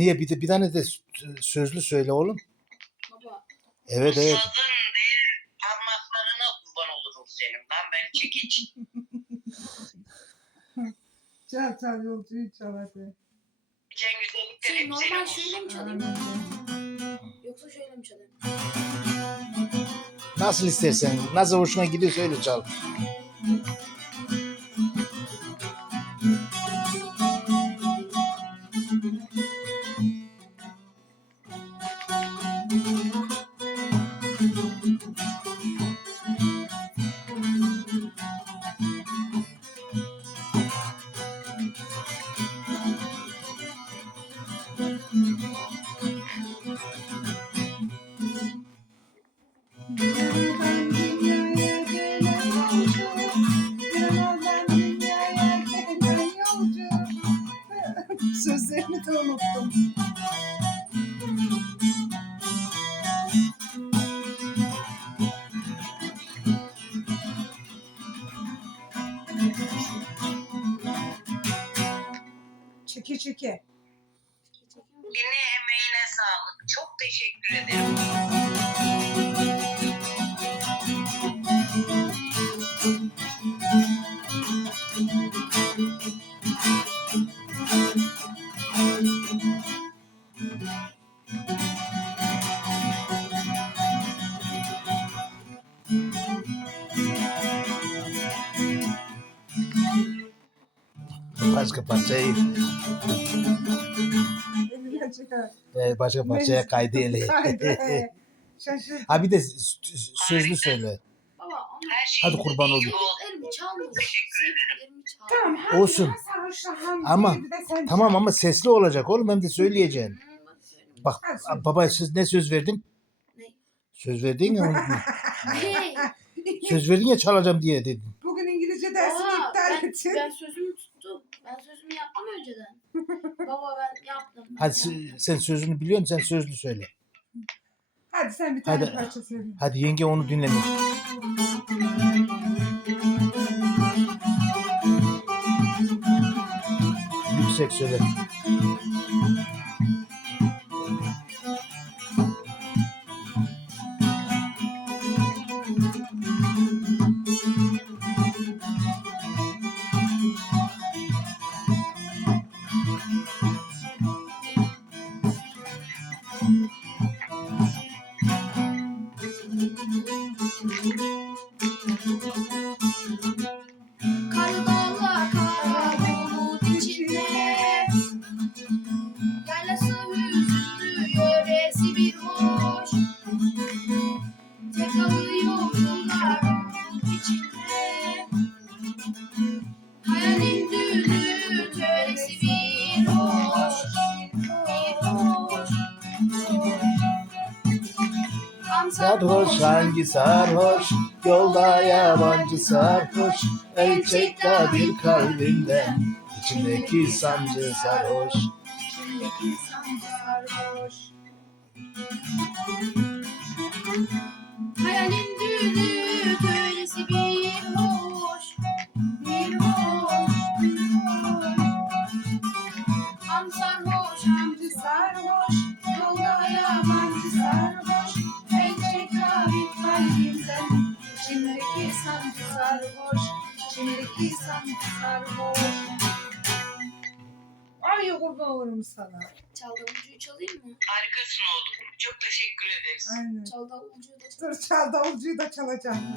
Niye bir de bir tane de sözlü söyle oğlum. Baba. Evet evet. Ustadın değil parmaklarına kurban olurum senin. Lan ben çekiç. Çal çal yolcuyu çal hadi. Geçen güzellikten Şey, hep normal seni şöyle mi çalayım? Yoksa şöyle mi çalayım? Nasıl istersen, nasıl hoşuna gidiyorsa öyle çal. Çeke. Yine emeğine sağlık. Çok teşekkür ederim. Başka parçayı, Eline çıkar. e, başka parçaya kaydı. Şaşırdım. ha bir de sözlü söyle. Baba şey Hadi kurban olayım. çalma. Tamam hadi Olsun. Ama- bir de sen Tamam ama sesli olacak oğlum hem de söyleyeceksin. Hadi. Bak baba siz ne söz verdin? Ne? Söz verdin ya unutma. Hey. Söz verdin ya çalacağım diye dedin. Bugün İngilizce dersini Baba, iptal ben, ettin. ben sözümü tuttum. Ben sözümü yaptım önceden. Baba ben yaptım. Hadi s- sen sözünü biliyorsun sen sözlü söyle. Hadi sen bir tane Hadi. parça söyle. Hadi yenge onu dinlemiyor. Yüksek söyle. Bir hoş Bir hoş Sarhoş hangi sarhoş Yolda yabancı sarhoş El çek bir kalbinden İçindeki sancı sarhoş İçindeki sancı sarhoş sarhoş Yolda yabancı sarhoş Encek bir kalbimden İçindeki sancı sarhoş İçindeki sancı sarhoş Ay kurban olurum sana. Çaldavucuyu çalayım mı? Harikasın oğlum. Çok teşekkür ederiz. Aynen. Çaldavucuyu da çalayım. Dur çal davulcuyu da çalacağım.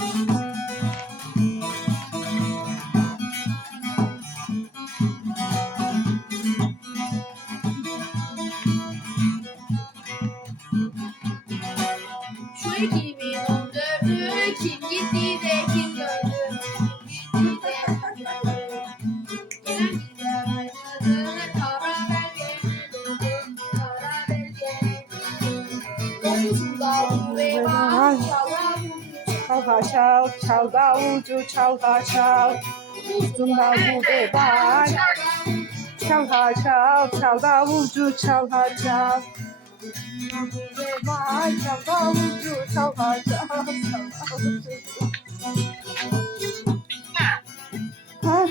Da çal, çal davulcu, çal da çal. Üstünden bu vebal. Çal da çal, çal davulcu, çal da çal. Vebal, çal davulcu, çal da çal. Ha?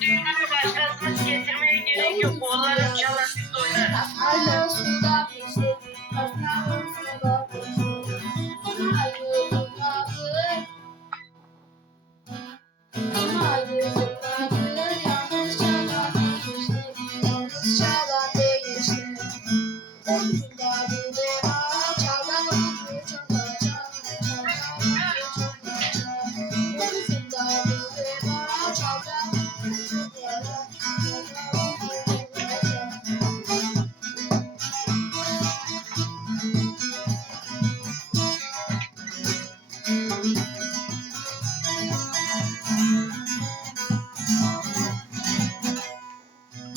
Düğünü başkasını getirmeye gerek yok. Oğlanın çalar biz de oynarız. Aynen.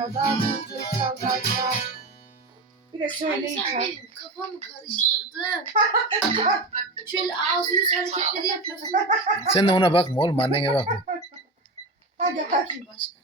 çal. Çal da vurdu çal da çal. Bir de söyleyin sen benim kafamı karıştırdın. Şöyle ağzı yüz hareketleri yapıyorsun. Sen de ona bakma oğlum annene bakma. Hadi hadi. Başka.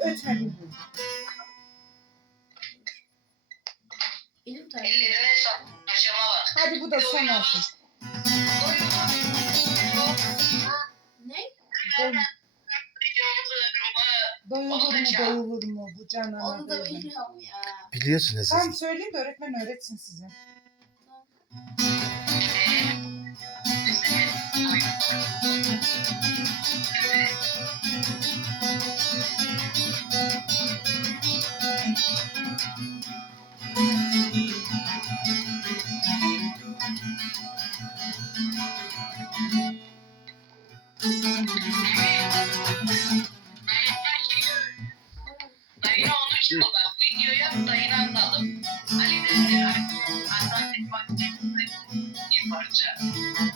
Ötmedi bu. Elim tabii. Ellerine bak. Hadi bu da son olsun. Ne? Doy-. Doyulur mu doyulur mu bu can Onu da bilmiyorum ya. Biliyorsunuz Tamam siz. söyleyeyim de öğretmen öğretsin size. Dayına parça.